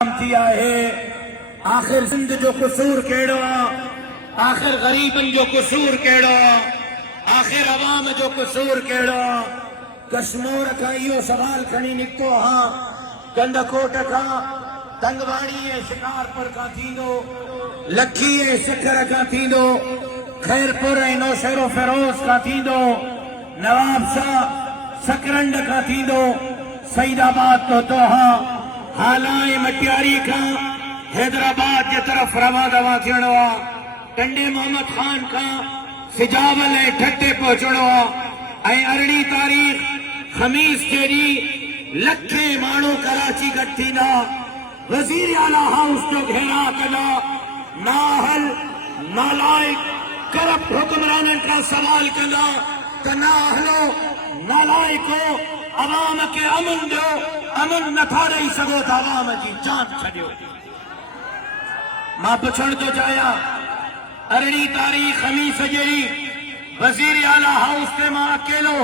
किया है। आखिर सिंध जो कसूर केड़ो, आखिर गरीबन जो कसूर केड़ो, आखिर अवाम जो कसूर केड़ो। कश्मीर का इहो सवाल खणी निकतो हाँ, गंडकोट का तंगवाड़ी शिकारपुर का थींदो, लखी शिखर का थींदो, खैरपुर नौशेरो फिरोज का थींदो, नवाब शाह सकरंड का थींदो, सईदाबाद तो हाँ, हालाए मटियारी का हैदराबाद की तरफ रवा दवा थियणो आ, टंडे मोहम्मद खान का सिजावल ठट्टे पहुंचणो आ। 18 तारीख खमीस जेडी लखे माण्हू कराची गॾु थींदा, वज़ीर आला हाउस जो घेरा कंदा, नाहल नालायक करप्ट हुक्मराननि खां सवाल कंदा त ना हलो नालायको अवाम के अमन दो, अमन नथा ॾेई सघो त अवाम जी जान छॾियो। मां पुछण थो चाहियां, 18 तारीख खमीस जेडी वज़ीर आला हाउस ते मां अकेलो